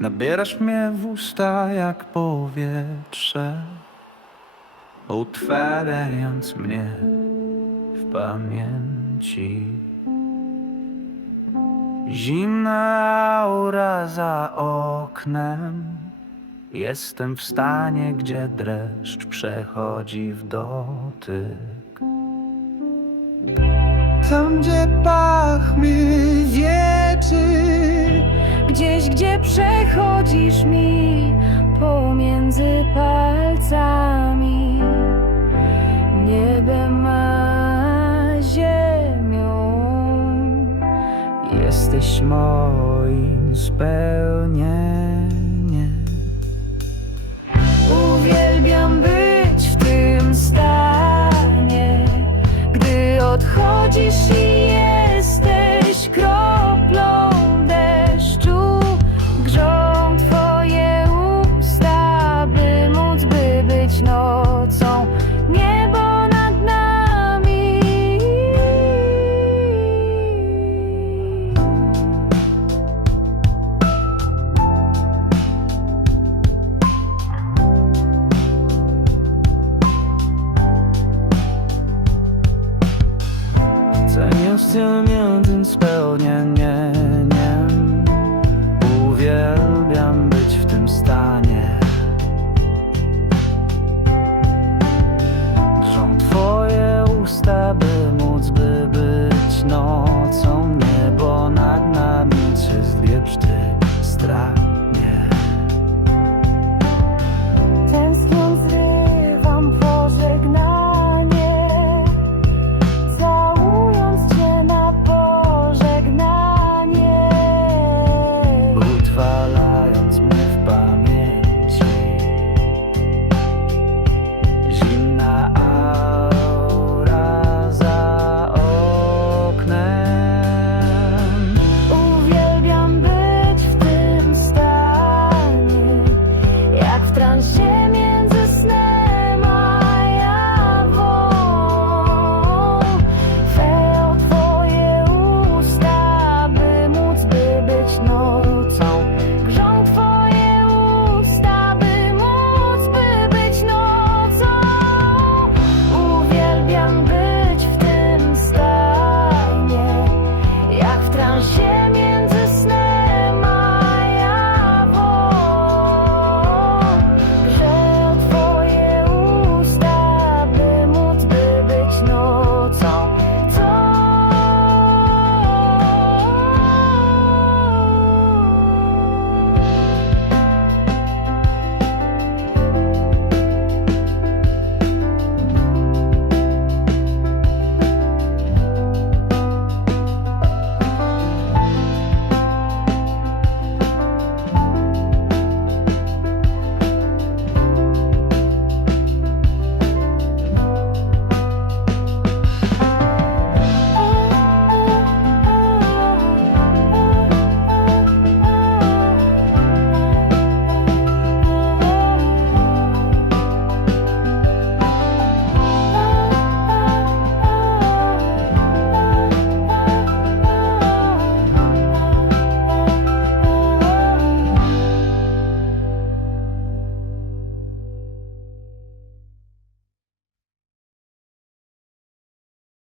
Nabierasz mnie w usta jak powietrze Utwarzając mnie w pamięci. Zimna aura za oknem Jestem w stanie, gdzie dreszcz przechodzi w dotyk. Tam, gdzie pachnie wieczy Jesteś moim spełnieniem między spełnieniem Uwielbiam być w tym stanie. Drżą twoje usta, by móc by być nocą. Niebo nad nami, czy zwieprzty strach